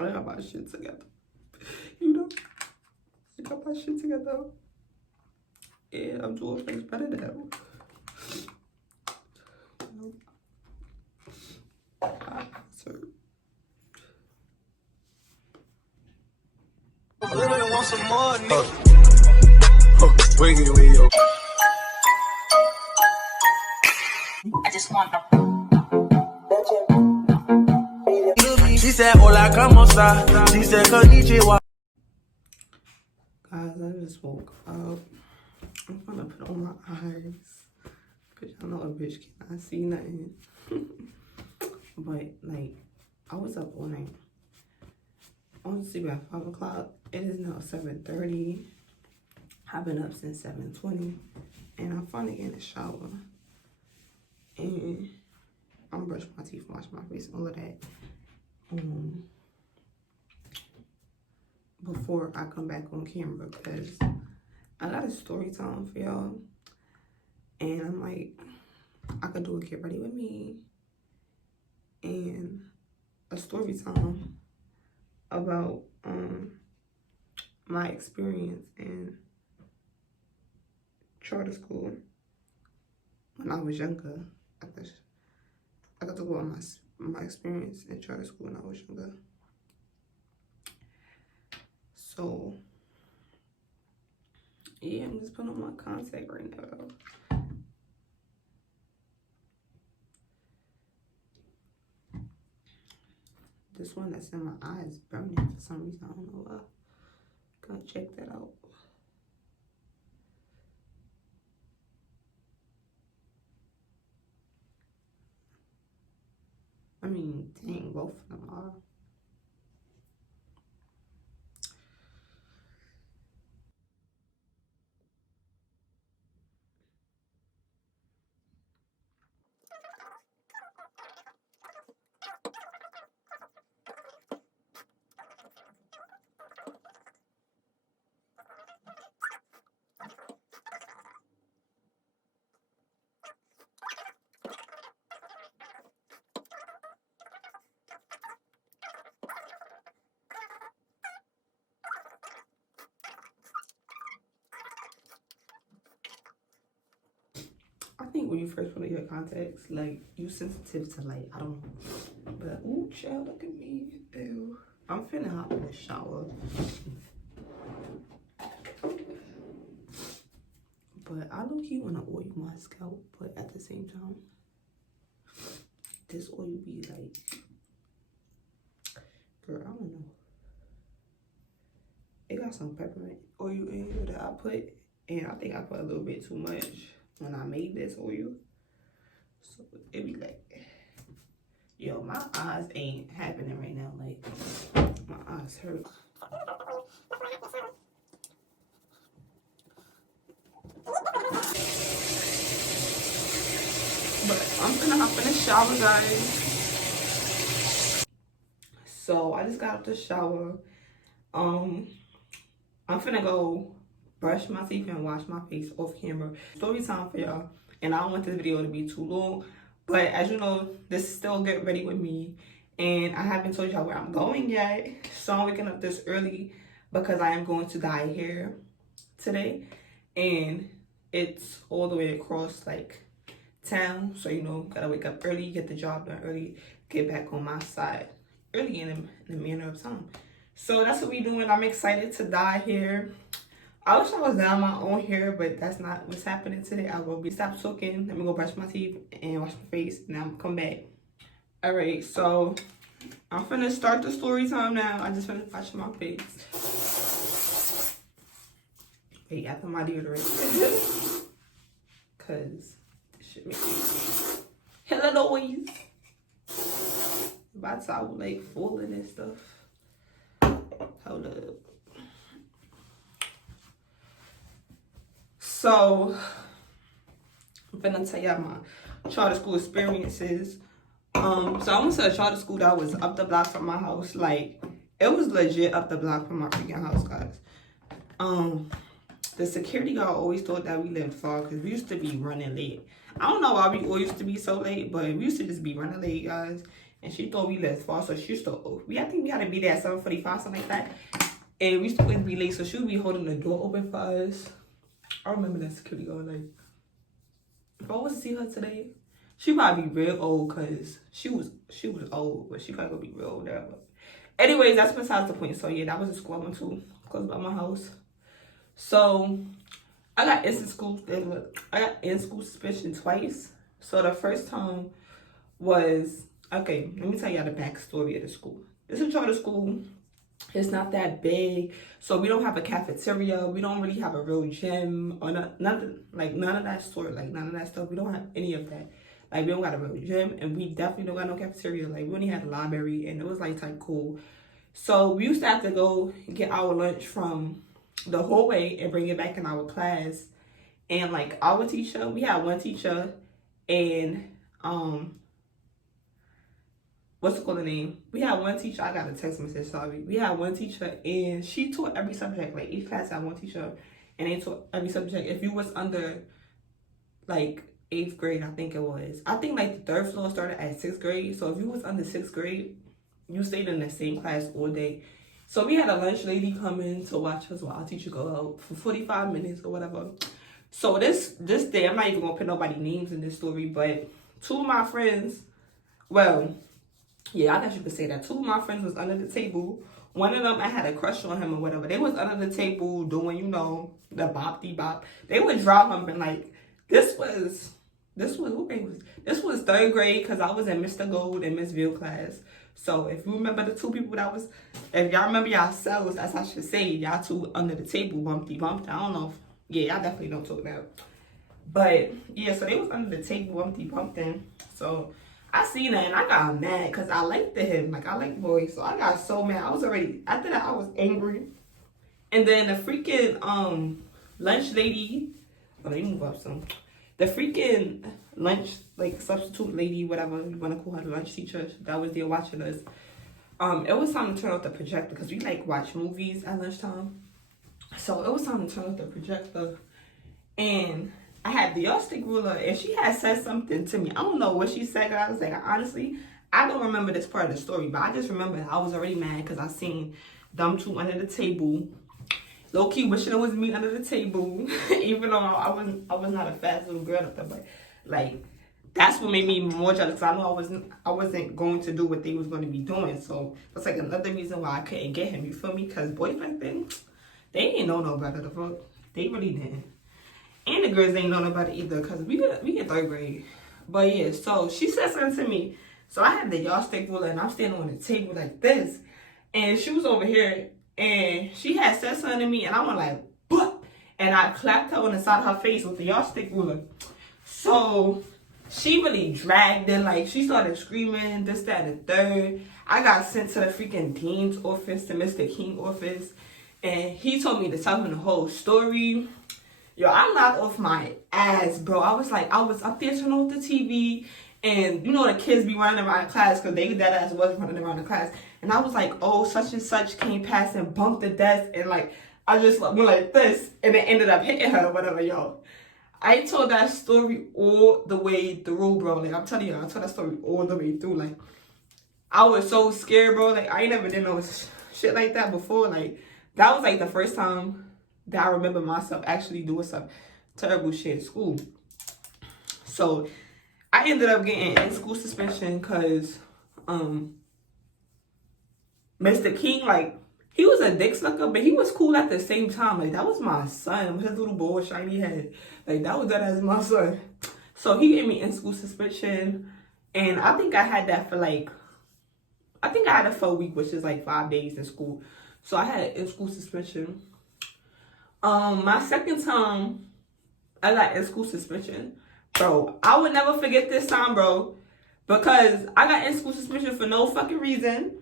I got my shit together. You know, I got my shit together. And I'm doing things better now. So, want some more, nigga. I just want She said, hola, como esta? She said, konnichiwa. guys, I just woke up. I'm gonna put on my eyes. Because y'all know a bitch cannot see nothing. But, like, I was up all night. I went to sleep at 5 o'clock. It is now 7:30. I've been up since 7:20. And I'm finally getting a shower. And I'm brushing my teeth, wash my face, all of that. Before I come back on camera, because I got a story time for y'all. And I'm like, I could do a get ready with me and a story time about my experience in charter school when I was younger. I could talk about my experience in charter school when I was younger. So yeah, I'm just putting on my contact right now. This one that's in my eye is burning for some reason. I don't know why. Gotta check that out. I mean, dang, both of them are. I think when you first put in your contacts, like, you sensitive to light. I don't know. But, ooh, child, look at me. Ew. I'm finna hop in the shower. But I low-key want to oil my scalp, but at the same time, this oil be like, girl, I don't know. It got some peppermint oil in here that I put, and I think I put a little bit too much when I made this oil. So it be like, yo, my eyes ain't happening right now. Like, my eyes hurt. But I'm gonna hop in the shower, guys. So I just got out the shower. I'm finna go brush my teeth and wash my face off camera. Story time for y'all. And I don't want this video to be too long. But as you know, this is still Get Ready With Me. And I haven't told y'all where I'm going yet. So I'm waking up this early because I am going to dye hair today. And it's all the way across, like, town. So, you know, gotta wake up early, get the job done early, get back on my side early in the manner of time. So that's what we doing. I'm excited to dye hair. I wish I was dyeing my own hair, but that's not what's happening today. I will be stop talking. Let me go brush my teeth and wash my face. Now I'm come back. All right, so I'm finna start the story time now. I just finna wash my face. Wait, after my deodorant. Cause this shit makes me hella noise. My towel like falling and stuff. Hold up. So I'm finna tell y'all my charter school experiences. So I went to a charter school that was up the block from my house. Like, it was legit up the block from my freaking house, guys. The security guard always thought that we lived far because we used to be running late. I don't know why we all used to be so late, but we used to just be running late, guys. and she thought we lived far, so she used to, I think we had to be there at 7:45, something like that. And we used to always be late, so she would be holding the door open for us. I remember that security guard, like, if I was to see her today, she probably be real old, because she was old, but she probably gonna be real old now. But anyways, that's besides the point. So yeah, that was the school I went to, close by my house. So I got in school suspension twice. So the first time was, okay, let me tell y'all the backstory of the school. This is a charter school. It's not that big, so we don't have a cafeteria. We don't really have a real gym or none of that sort. Like none of that stuff. We don't have any of that. Like we don't got a real gym, and we definitely don't got no cafeteria. Like we only had a library, and it was like type cool. So we used to have to go get our lunch from the hallway and bring it back in our class. And like our teacher, we had one teacher, and what's it called the name? We had one teacher. I got a text message, sorry. We had one teacher, and she taught every subject. Like each class had one teacher, and they taught every subject. If you was under like 8th grade, I think it was. I think like the 3rd floor started at 6th grade. So if you was under 6th grade, you stayed in the same class all day. So we had a lunch lady come in to watch us while our teacher go out for 45 minutes or whatever. So this day, I'm not even gonna put nobody names in this story, but two of my friends, well, yeah, I guess you could say that. Two of my friends was under the table. One of them, I had a crush on him or whatever. They was under the table doing, you know, the bop-de-bop. They would draw humping. Like, this was, what grade was this? This was 3rd grade, because I was in Mr. Gold and Miss Ville class. So, if you remember the two people that was, if y'all remember yourselves, as I should say, y'all two under the table bumpty-bumped. I don't know if, yeah, y'all definitely don't talk about. But, yeah, so they was under the table bumpty-bumping. So, I seen that and I got mad because I liked him. Like, I like boys. So I got so mad. I was already, after that, I was angry. And then the freaking lunch lady, let me move up some. The freaking lunch, like, substitute lady, whatever you want to call her, the lunch teacher that was there watching us. It was time to turn off the projector because we, like, watch movies at lunchtime. So it was time to turn off the projector. And I had the yardstick ruler, and she had said something to me. I don't know what she said. I was like, honestly, I don't remember this part of the story, but I just remember I was already mad because I seen them two under the table. Low key wishing it was me under the table, even though I was not a fast little girl up there. But like, that's what made me more jealous. I know I wasn't going to do what they was going to be doing. So that's like another reason why I couldn't get him. You feel me? Because boys back then, they didn't know no better. The fuck, they really didn't. And the girls ain't know about it either, because we get 3rd grade. But yeah, so she said something to me. So I had the yardstick ruler, and I'm standing on the table like this. And she was over here, and she had said something to me, and I went like, "But," and I clapped her on the side of her face with the yardstick ruler. So she really dragged it. Like, she started screaming, this, that, and the third. I got sent to the freaking dean's office, to Mr. King's office. And he told me to tell him the whole story. Yo, I knocked off my ass, bro. I was up there turning off the TV, and you know the kids be running around the class because that ass was running around the class. And I was like, oh, such and such came past and bumped the desk, and like, I just went like this, and it ended up hitting her or whatever, yo. I told that story all the way through, bro. Like, I'm telling you, I told that story all the way through. Like, I was so scared, bro. Like, I ain't never did no shit like that before. Like, that was like the first time that I remember myself actually doing some terrible shit at school. So I ended up getting in school suspension because Mr. King, like, he was a dick sucker, but he was cool at the same time. Like, that was my son with his little boy shiny head. Like, that was that as my son. So he gave me in school suspension, and I think I had that for like, I think I had it for a week, which is like 5 days in school. So I had in school suspension. My second time I got in school suspension, bro, I would never forget this time, bro, because I got in school suspension for no fucking reason.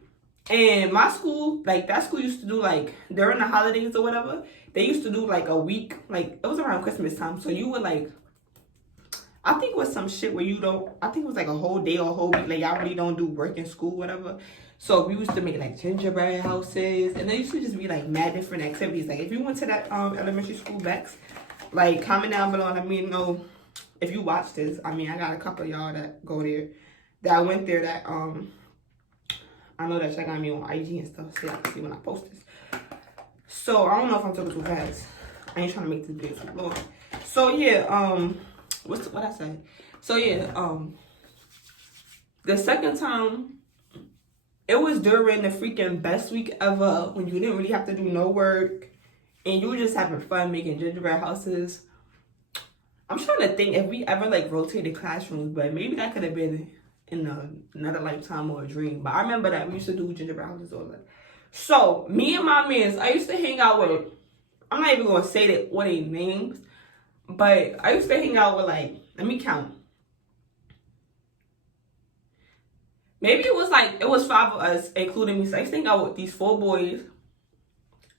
And my school, like, that school used to do, like, during the holidays or whatever, they used to do, like, a week, like, it was around Christmas time, so you would, like, I think it was some shit where you don't, I think it was, like, a whole day or a whole week, like, y'all really don't do work in school, whatever. So we used to make, like, gingerbread houses, and there used to just be, like, mad different activities. Like, if you went to that elementary school, Bex, like, comment down below and let me know if you watched this. I mean, I got a couple of y'all that go there, that went there, that I know that y'all got me on IG and stuff, so y'all can see when I post this. So I don't know if I'm talking too fast. I ain't trying to make this video too long. So yeah, what I say? So yeah, the second time, it was during the freaking best week ever when you didn't really have to do no work and you were just having fun making gingerbread houses. I'm trying to think if we ever like rotated classrooms, but maybe that could have been in another lifetime or a dream. But I remember that we used to do gingerbread houses all that. So me and my mans, I used to hang out with, I'm not even gonna say that what their names, but I used to hang out with like, let me count. Maybe it was 5 of us, including me. So I used to hang out with these 4 boys.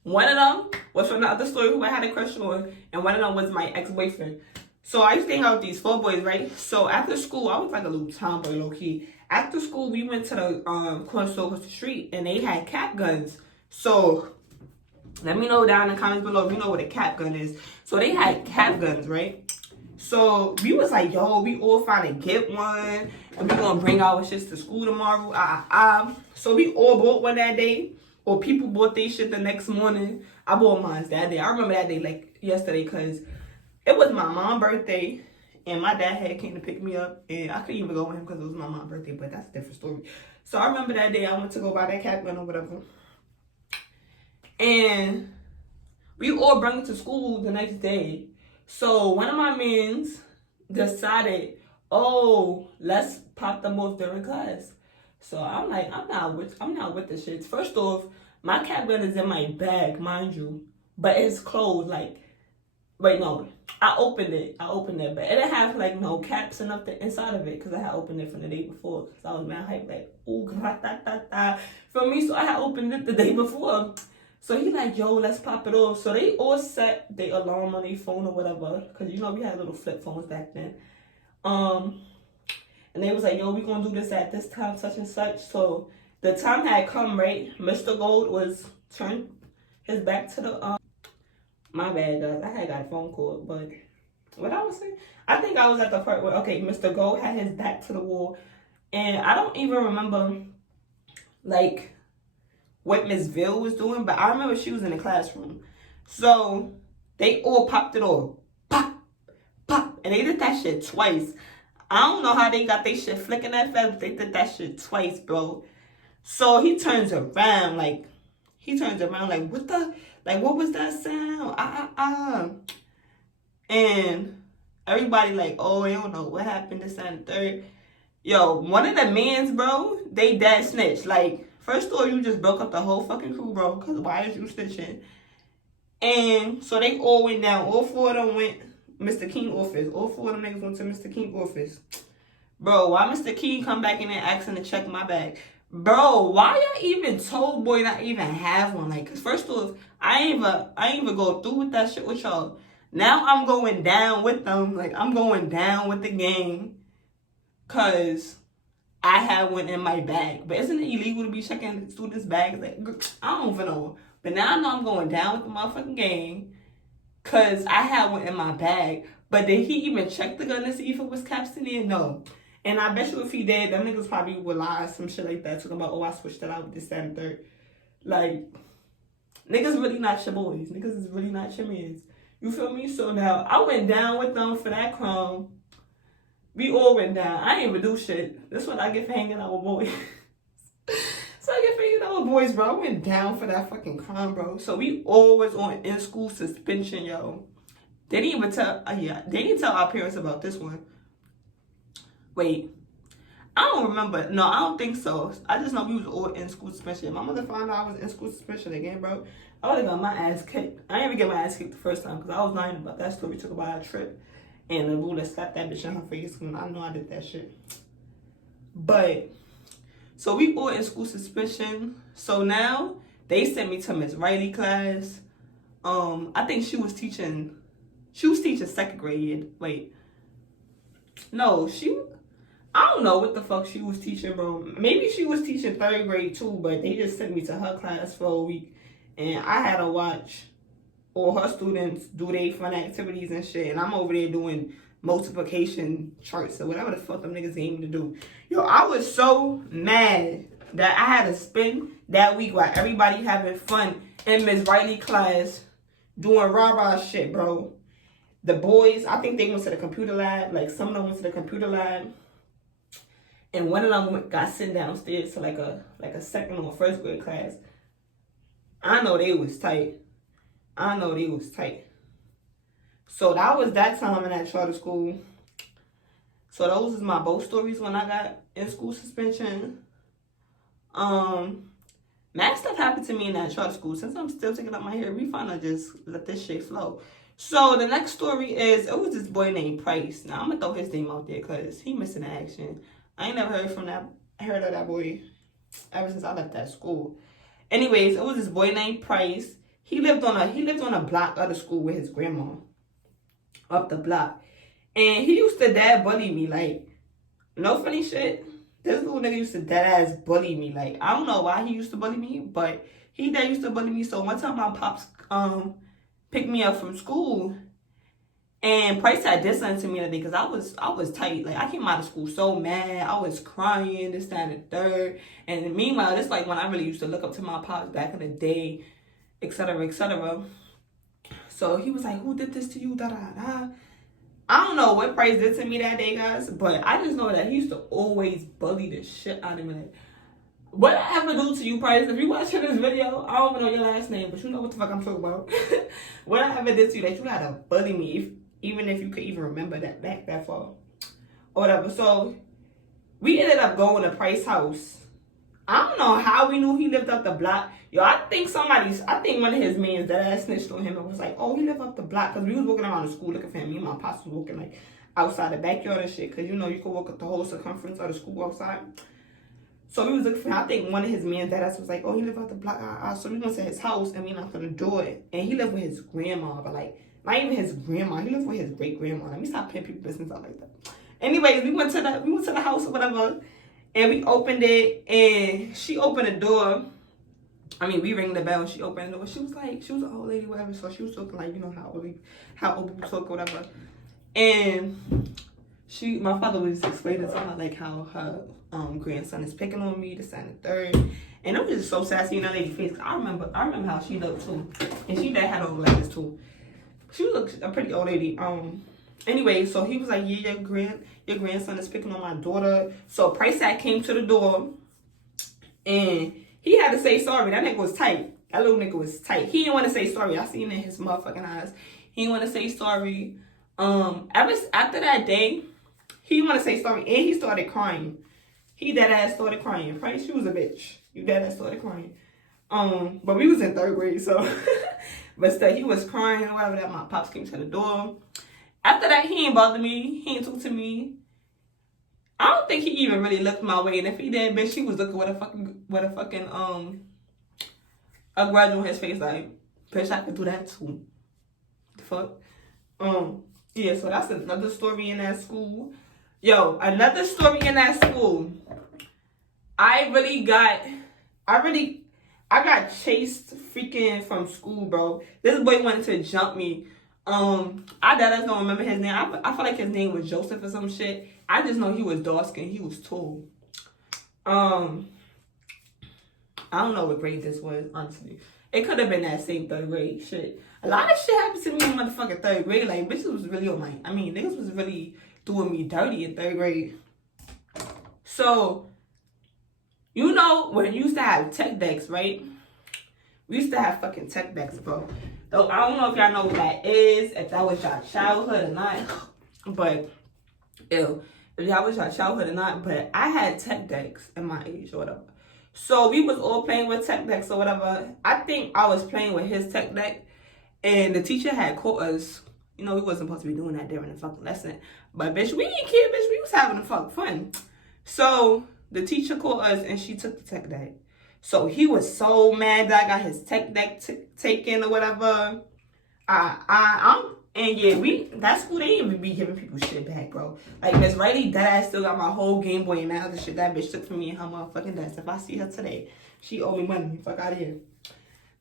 One of them was from the other story who I had a crush on, and one of them was my ex-boyfriend. So I used to hang out with these 4 boys, right? So after school, I was like a little tomboy, low-key. After school, we went to the corner store across the street, and they had cap guns. So let me know down in the comments below if you know what a cap gun is. So they had cap guns, right? So we was like, yo, we all finna get one, and we gonna bring our shits to school tomorrow. So we all bought one that day, or people bought their shit the next morning. I bought mine that day. I remember that day like yesterday, cause it was my mom's birthday, and my dad had came to pick me up, and I couldn't even go with him because it was my mom's birthday, but that's a different story. So I remember that day I went to go buy that cap gun or whatever, and we all brought it to school the next day. So one of my mans decided, oh, let's pop them off during class. So I'm like, I'm not with the shits. First off, my cap gun is in my bag, mind you, but it's closed. Like, wait, no, I opened it, but it didn't have like no caps and nothing inside of it because I had opened it from the day before. So I was mad hype, like, ooh, gra-ta-ta-ta, for me. So I had opened it the day before. So he like, yo, let's pop it off. So they all set their alarm on their phone or whatever. Because, you know, we had little flip phones back then. And they was like, yo, we going to do this at this time, such and such. So the time had come, right? Mr. Gold was turned his back to the... my bad, guys. I had got a phone call. But what I was saying? I think I was at the part where, okay, Mr. Gold had his back to the wall. And I don't even remember, like... what Miss Ville was doing, but I remember she was in the classroom. So they all popped it off. Pop, pop. And they did that shit twice. I don't know how they got their shit flicking that fast, but they did that shit twice, bro. So he turns around like, what the, like, what was that sound? And everybody like, oh, they don't know what happened, this and the third. Yo, one of the mans, bro, they dead snitched. Like, first of all, you just broke up the whole fucking crew, bro, because why is you snitching? And so they all went down. All 4 of them went Mr. King office. All 4 of them niggas went to Mr. King office. Bro, why Mr. King come back in there asking to check my bag? Bro, why y'all even told boy not even have one? Like, cause first off, I ain't even go through with that shit with y'all. Now I'm going down with them. Like, I'm going down with the gang. Cause I had one in my bag. But isn't it illegal to be checking students' bags? Like, I don't even know. But now I know I'm going down with the motherfucking gang. Cause I had one in my bag. But did he even check the gun to see if it was caps in there? No. And I bet you if he did, them niggas probably would lie, some shit like that. Talking about, oh, I switched it out with this, that, and third. Like, niggas really not your boys. Niggas is really not your mans. You feel me? So now, I went down with them for that crime. We all went down. I ain't even do shit. That's what I get for hanging out with boys. So I get for hanging out with boys, bro. I went down for that fucking crime, bro. So we always on in-school suspension, yo. They didn't even tell, they didn't tell our parents about this one. Wait. I don't remember. No, I don't think so. I just know we was all in school suspension. My mother found out I was in school suspension again, bro. I would have got my ass kicked. I didn't even get my ass kicked the first time because I was lying about that story. We took about a trip. And the ruler slapped that bitch in her face. And I know I did that shit. But, so we all in school suspension. So now, they sent me to Miss Riley class. I think she was teaching 2nd grade. Wait. No, I don't know what the fuck she was teaching, bro. Maybe she was teaching 3rd grade too, but they just sent me to her class for a week. And I had to watch all her students do their fun activities and shit. And I'm over there doing multiplication charts or whatever the fuck them niggas aiming to do. Yo, I was so mad that I had to spend that week while everybody having fun in Miss Riley class doing rah-rah shit, bro. The boys, I think they went to the computer lab. Like, some of them went to the computer lab. And one of them got sent downstairs to like a second or first grade class. I know they was tight. So that was that time in that charter school. So those is my both stories when I got in school suspension. Mad stuff happened to me in that charter school. Since I'm still taking up my hair, we finna just let this shit flow. So the next story is, it was this boy named Price. Now I'm gonna throw his name out there because he missing the action. I ain't never heard of that boy ever since I left that school. Anyways, it was this boy named Price. He lived on a block of the school with his grandma. Up the block. And he used to dad bully me, like, no funny shit. This little nigga used to dead ass bully me. Like, I don't know why he used to bully me, but he dad used to bully me. So one time my pops picked me up from school, and Price had did something to me that day because I was tight. Like, I came out of school so mad. I was crying, this, that, and the third. And meanwhile, this like when I really used to look up to my pops back in the day, etc., etc. So he was like, "Who did this to you?" Da da da. I don't know what Price did to me that day, guys, but I just know that he used to always bully the shit out of me. Like, what I ever do to you, Price? If you watching this video, I don't even know your last name, but you know what the fuck I'm talking about. What I ever did to you that you had to bully me, even if you could even remember that back that far, or whatever. So we ended up going to Price's house. I don't know how we knew he lived up the block. Yo, I think one of his mans that ass snitched on him and was like, "Oh, he lived up the block," because we was walking around the school looking for him. Me and my pops was walking like outside the backyard and shit, because you know you could walk up the whole circumference of the school outside. So we was looking for him. I think one of his mans that ass was like, "Oh, he lived up the block." So we went to his house and we knocked on the door, and he lived with his grandma, but like not even his grandma. He lived with his great grandma. Let me stop paying people business out like that. Anyways, we went to the house or whatever. And we opened it, and she opened the door. I mean, we rang the bell, and she opened the door. She was an old lady, whatever. So she was talking like, you know, how old people talk, whatever. And my father was explaining to her like how her grandson is picking on me, this and the third. And it was just so sassy in that lady's face. I remember how she looked too, and she had old ladies too. She was a pretty old lady. Anyway, so he was like, "Yeah, your grandson is picking on my daughter." So Price came to the door, and he had to say sorry. That nigga was tight. That little nigga was tight. He didn't want to say sorry. I seen it in his motherfucking eyes. He didn't want to say sorry. After that day, he didn't want to say sorry, and he started crying. He dead ass started crying. Price, you was a bitch. You dead ass started crying. But we was in third grade, so but still, he was crying or whatever. That my pops came to the door. After that, he ain't bother me. He ain't talk to me. I don't think he even really looked my way. And if he did, bitch, he was looking with a fucking a grudge on his face. Like, bitch, I could do that too. The fuck? Yeah, so that's another story in that school. Yo, another story in that school. I got chased freaking from school, bro. This boy wanted to jump me. I don't remember his name. I feel like his name was Joseph or some shit. I just know he was dark skinned. He was tall. I don't know what grade this was, honestly. It could have been that same third grade shit. A lot of shit happened to me in motherfucking third grade. Like, bitches was really on niggas was really doing me dirty in third grade. So, you know, when you used to have tech decks, right? We used to have fucking tech decks, bro. Though I don't know if y'all know what that is, if that was your childhood or not. But, if that was your childhood or not. But I had tech decks in my age or whatever. So we was all playing with tech decks or whatever. I think I was playing with his tech deck. And the teacher had caught us. You know, we wasn't supposed to be doing that during the fucking lesson. But, bitch, we ain't care, bitch. We was having the fuck fun. So, the teacher caught us and she took the tech deck. So he was so mad that I got his tech deck taken or whatever. That school, they didn't even be giving people shit back, bro. Like, Miss Riley, that ass still got my whole Game Boy and all the shit that bitch took from me and her motherfucking desk. If I see her today, she owe me money. Fuck out of here.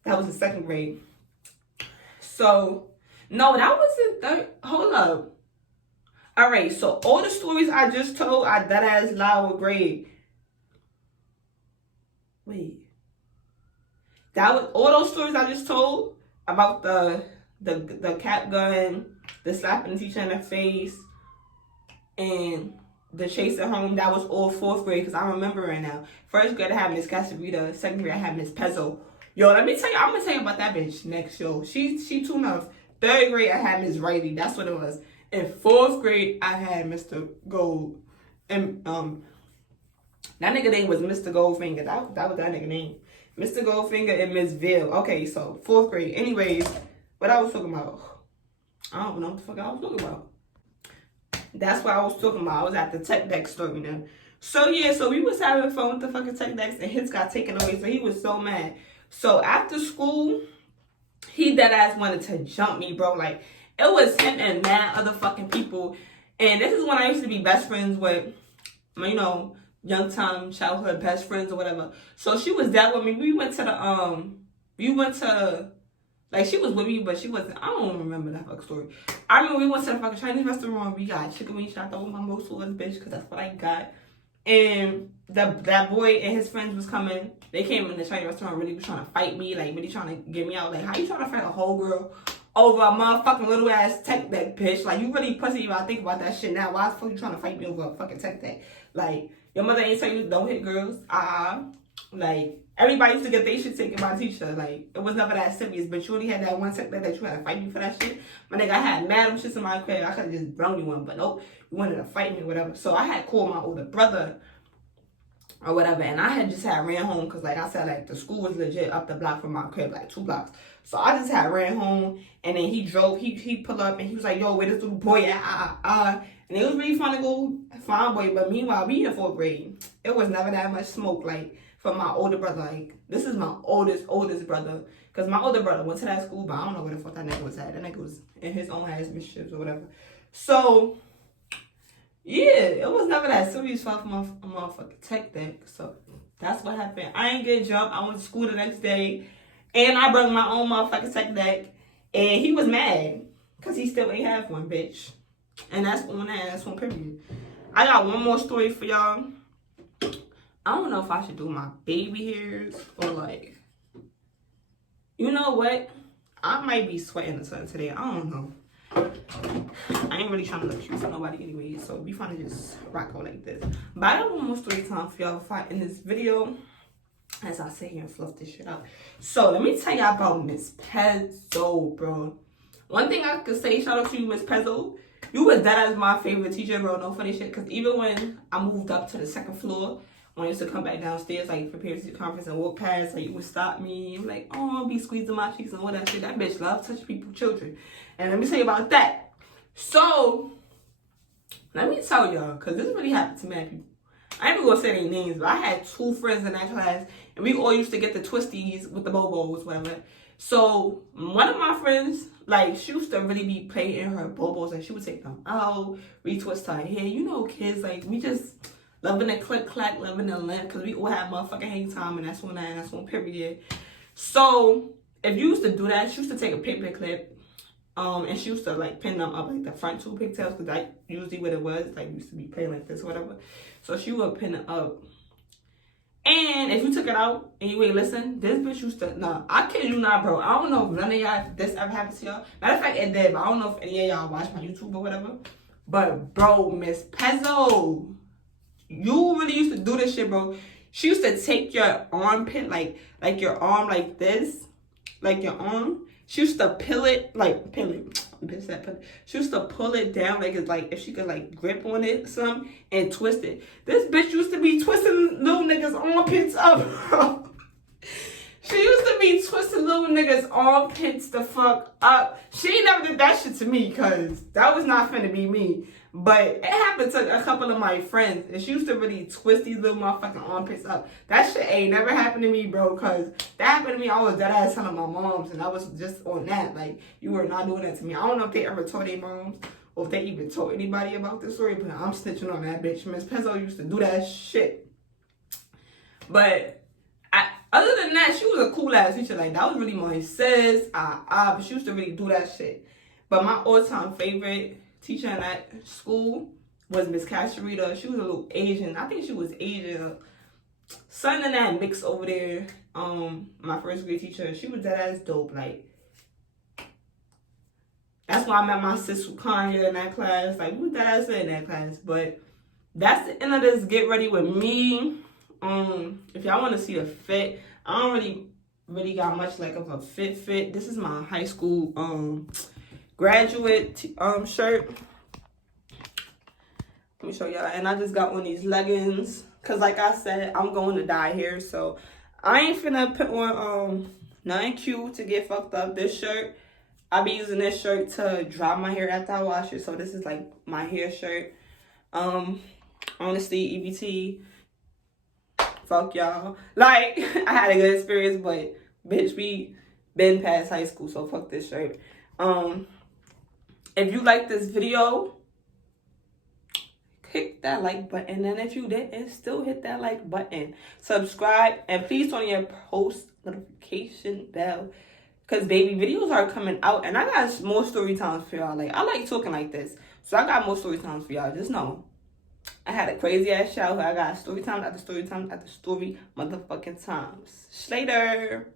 That was in second grade. So, no, that was in third. Hold up. All right, so all the stories I just told, I that ass lie with grade. Wait. That was all those stories I just told about the cap gun, the slapping the teacher in the face, and the chase at home. That was all 4th grade because I remember right now. 1st grade I had Miss Casarita. 2nd grade I had Miss Pezzo. Yo, let me tell you, I'm gonna tell you about that bitch next. Yo, she too enough. 3rd grade I had Miss Riley. That's what it was. In 4th grade I had Mr. Gold, and that nigga name was Mr. Goldfinger. That was that nigga name. Mr. Goldfinger and Miss Ville. Okay, so 4th grade. Anyways, what I was talking about. I don't know what the fuck I was talking about. That's what I was talking about. I was at the tech deck story now. So yeah, so we was having fun with the fucking tech decks and his got taken away. So he was so mad. So after school, he dead ass wanted to jump me, bro. Like, it was him and mad other fucking people. And this is when I used to be best friends with, you know, young time, childhood best friends or whatever. So she was there with me. We went to like, she was with me, but she wasn't. I don't remember that fucking story. I remember we went to the fucking Chinese restaurant. We got chicken wings. I thought my most was bitch because that's what I got. And that boy and his friends was coming. They came in the Chinese restaurant, really was trying to fight me, like really trying to get me out. Like, how you trying to fight a whole girl over a motherfucking little ass tech deck, bitch? Like, you really pussy if I think about that shit now. Why the fuck you trying to fight me over a fucking tech deck? Like, your mother ain't tell you don't hit girls. Like, everybody used to get their shit taken by a teacher. Like, it was never that serious. But you only had that one tech deck that you had to fight me for that shit. My nigga, I had mad shits in my crib. I could have just brung you one, but nope. You wanted to fight me or whatever. So I had called my older brother or whatever, and I had just ran home because, like I said, like, the school was legit up the block from my crib, like 2 blocks. So I just ran home, and then he drove, he pulled up, and he was like, yo, where this little boy at? And it was really fun to go find boy, but meanwhile, we in 4th grade. It was never that much smoke, like, from my older brother. Like, this is my oldest brother, because my older brother went to that school, but I don't know where the fuck that nigga was at. That nigga was in his own ass mischiefs or whatever. So yeah, it was never that serious for a motherfucking tech deck. So that's what happened. I ain't get jumped. I went to school the next day, and I brought my own motherfucking tech deck, and he was mad because he still ain't have one, bitch. And that's on that. That's on period. I got one more story for y'all. I don't know if I should do my baby hairs or, like, you know what? I might be sweating or something today. I don't know. I ain't really trying to look cute for nobody anyway, so we finna just rock out like this. But I got one more story time for y'all before I end this video, as I sit here and fluff this shit up. So let me tell y'all about Miss Pezzo, bro. One thing I could say, shout out to you, Miss Pezzo. You was that as my favorite teacher, bro. No funny shit, because even when I moved up to the 2nd floor, when I used to come back downstairs, like, for parents' conference and walk past, like, you would stop me. You like, oh, be squeezing my cheeks and all that shit. That bitch love touch people, children. And let me tell you about that. So, let me tell y'all, because this really happened to mad people. I ain't even gonna say their names, but I had 2 friends in that class, and we all used to get the twisties with the bobos, whatever. So, one of my friends, like, she used to really be playing her bobos, and she would take them out, retwist her hair. You know, kids, like, we just loving the click clack, loving the length, because we all have motherfucking hang time, and that's one period. So, if you used to do that, she used to take a paper clip, and she used to, like, pin them up, like, the front 2 pigtails, because that's usually what it was. Like, we used to be playing like this or whatever. So she would pin it up. And if you took it out and you ain't listen, this bitch used to, nah, I kid you not, bro. I don't know if none of y'all, this ever happened to y'all. Matter of fact, it did, but I don't know if any of y'all watch my YouTube or whatever. But, bro, Miss Pezzo, you really used to do this shit, bro. She used to take your armpit, like your arm like this, like your arm. She used to peel it. She used to pull it down, like, it's like if she could, like, grip on it some and twist it. This bitch used to be twisting little niggas' armpits up. She used to be twisting little niggas' armpits the fuck up. She ain't never did that shit to me, cause that was not finna be me. But it happened to a couple of my friends, and she used to really twist these little motherfucking armpits up. That shit ain't never happened to me, bro, cause that happened to me. I was dead ass telling my moms, and I was just on that. Like, you were not doing that to me. I don't know if they ever told their moms or if they even told anybody about this story, but I'm snitching on that bitch. Miss Pezzo used to do that shit. But other than that, she was a cool ass teacher. Like, that was really my sis. But she used to really do that shit. But my all-time favorite teacher in that school was Miss Casarita. She was a little Asian. I think she was Asian. something in that mix over there. My first grade teacher, she was dead ass dope. Like, that's why I met my sis Kanye in that class. Like, who that ass in that class? But that's the end of this Get Ready With Me. If y'all want to see the fit, I don't really got much like of a fit. This is my high school graduate shirt. Let me show y'all. And I just got on these leggings. Cause like I said, I'm going to dye hair. So I ain't finna put on nothing cute to get fucked up. This shirt, I'll be using this shirt to dry my hair after I wash it. So this is like my hair shirt. Honestly, EBT, fuck y'all. Like, I had a good experience, but bitch, we been past high school, so fuck this shirt. If you like this video, hit that like button, and if you didn't, still hit that like button. Subscribe, and please turn on your post notification bell, because baby, videos are coming out, and I got more story times for y'all. Like, I like talking like this, so I got more story times for y'all. Just know, I had a crazy ass childhood. I got story time after story time after story motherfucking times. Later.